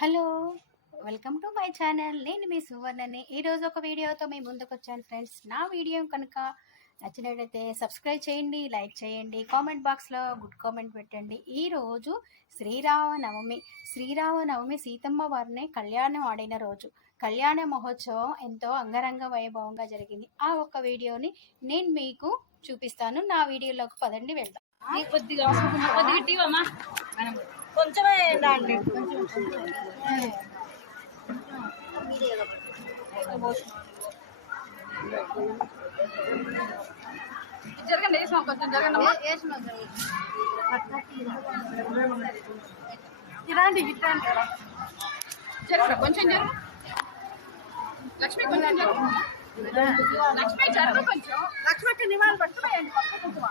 Hello welcome to my channel. నేను మీ సువర్ణని. ఈరోజు ఒక వీడియోతో మీ ముందుకు వచ్చాను ఫ్రెండ్స్. నా వీడియో కనుక నచ్చినట్లయితే సబ్స్క్రైబ్ చేయండి లైక్ చేయండి కామెంట్ బాక్స్లో గుడ్ కామెంట్ పెట్టండి. ఈరోజు శ్రీరామనవమి. శ్రీరామనవమి సీతమ్మ వారిని కళ్యాణం ఆడిన రోజు. కళ్యాణ మహోత్సవం ఎంతో అంగరంగ వైభవంగా జరిగింది. ఆ ఒక్క వీడియోని నేను మీకు చూపిస్తాను. నా వీడియోలోకి పదండి వెళ్దాం. కొద్దిగా కొద్దిగా కొంచెమే దాండి జరగండి వేసాం కొంచెం జరగండి ఇలాంటి ఇట్లాంటి జరగండి. కొంచెం జరుగు. లక్ష్మి కొంచెం జరుగు. లక్ష్మి జరుగు కొంచెం. లక్ష్మక్క నివాళి పట్టుకోయండి వస్తున్నా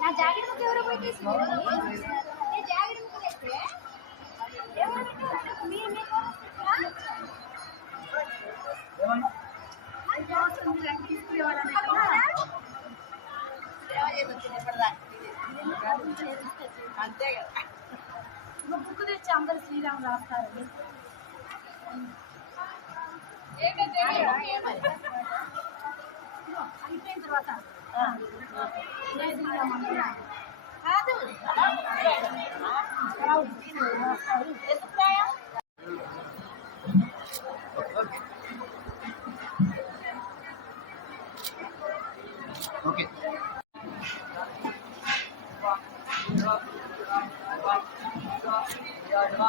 నా జాకెట్ ముక్క ఎవరో పెట్టేసింది నేను జాకెట్ ముక్క తెస్తే అంతే కదా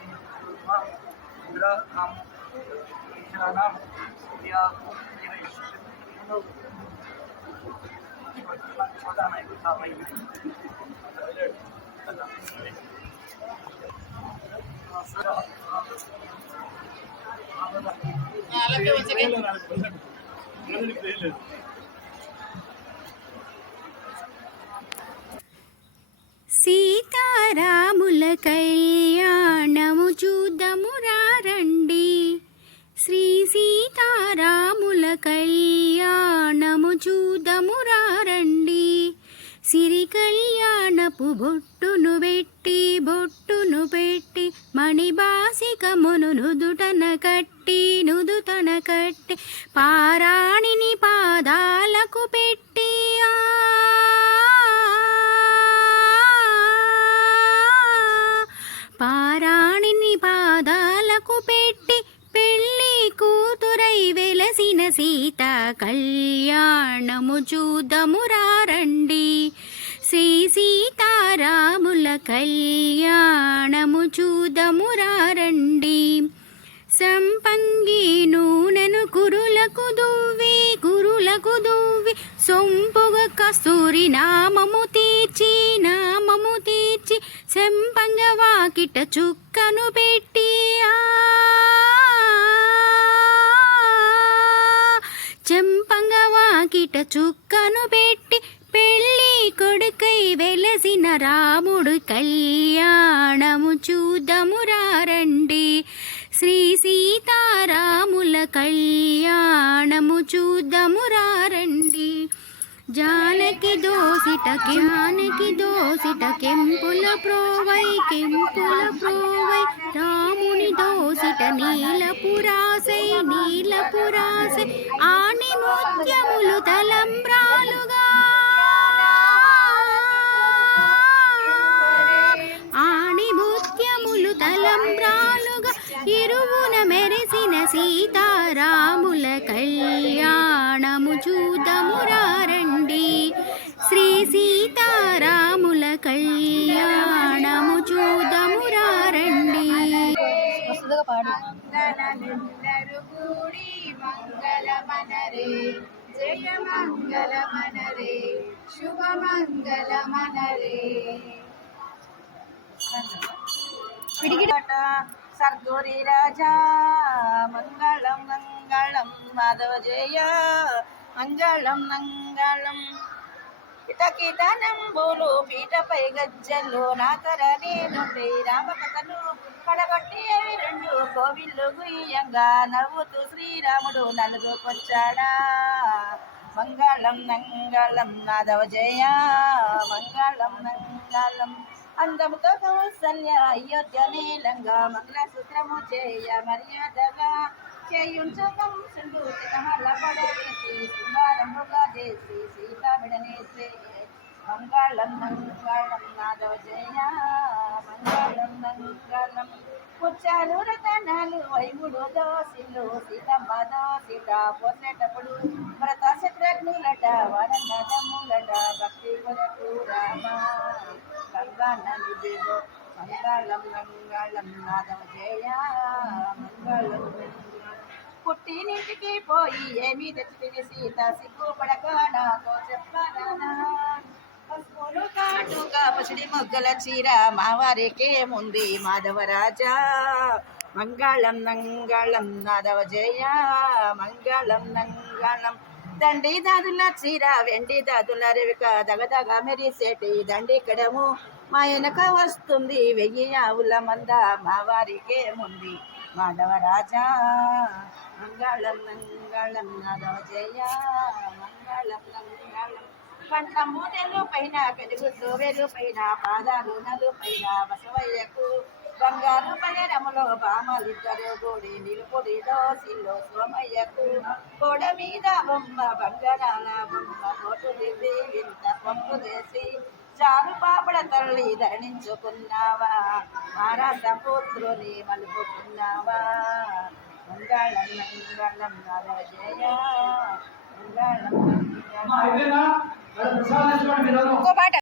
అందరు శ్రీరామ్ రాస్తారు అయిపోయిన తర్వాత జై శ్రీరామ్ అంటారు. కాదు ఓకే అలాగే వచ్చే కళ్యాణపు బొట్టును పెట్టి బొట్టును పెట్టి మణిబాసిక నుదుటన కట్టి నుదుటన కట్టి పారాణిని పాదాలకు పెట్టి. పారాణిని పాదాలకు పెట్టి పెళ్ళి కూతురై వెలసిన సీత కళ్యాణము చూదము రండి. కళ్యాణము చూదము రండి సంపంగి నూనెను కురులకు దువ్వి కురులకు దువ్వి సొంపుగ కస్తూరి నామము తీర్చి నామము తీర్చి సెంపంగ వాకిట చుక్కను పెట్టి చెంపంగ వాకిట చుక్కను పెట్టి పెళ్ళి కొడుకై వెలసిన రాముడు కళ్యాణము చూద్దము రండి శ్రీ సీతారాముల కళ్యాణము చూద్దము రండి జానకి దోసిట జానకి దోసిట కెంపుల ప్రోవై కెంపుల ప్రోవై. రాముని దోసిట నీలపురాసై నీలపురాసై ఆని చూదము రండి శ్రీ సీతారాముల కళ్యాణము చూదము రండి జయ మంగళ మనరే శుభ మంగళ మనరే పిడిగిడట సర్దురి రాజా మంగళం మంగళం మాధవ జయ. మంగళం మంగళం. కిటకిటనంబులు పీటపై గజ్జలు నాతర నేనుండి రామకథను పడగొట్టి రెండు కోవిళ్ళు గుయ్యంగా నవ్వుతూ శ్రీరాముడు నలుగుకొచ్చాడా మంగళం మంగళం నాదవ జయ మంగళం నంగళం అందముతో కౌసల్య అయోధ్య నీలంగా మంగళసూత్రము చేయ మర్యాదగా. చేయుంచకం సందూచితమల్ల పడవేసి శృంగారముగా చేసి సీతామిడనేసి మంగళం మంగళం మాధవ జయ. మంగళం మంగళం. ముచ్చారు రతనాలు వైముడు దోసిలు సీతమ్మ దోసిట పోసేటప్పుడు వ్రత శత్రుఘ్నులట వరన్నదములట భక్తి కొరకు రామ. గంగానది దేవో మంగళం మంగళం మాధవ జయ. మంగళం. పుట్టినింటికి పోయి ఏమి తెచ్చి సీత సిగ్గుపడక నాతో చెప్పనా పసుపులు కాటుగా పసిడి మొగ్గల చీర మావారికేముంది మాధవరాజా. మంగళం నంగళం మాధవ జయ. మంగళం నంగళం దండి దాదుల చీర వెండి దాదుల రేవిక దగదగ మెరిసేటి దండి కడము. మా వెనక వస్తుంది వెయ్యి ఆవుల మంద మా వారికేముంది మాధవరాజా మంగళం మంగళం మాధవ జయ మంగళం మంగళం. పంట మూటలు పైన పెరుగు వెలు పైన పాదాలు నలు పైన బసవయ్యకు బంగారు పల్లెరములో బామలిద్దరు గోడి నిలుపుడి దోసిల్లో సోమయ్యకు గోడ మీద బొమ్మ బంగారాల బొమ్మ కోటు దివ్వి ఇంత పంపు చేసి చారు పాపడ తల్లి ధరణించుకున్నావా? మారాత పుత్రుని మలుపుకున్నావా? మంగళం మంగళం నర జయ. మంగళం మంగళం ఇంకో పాట.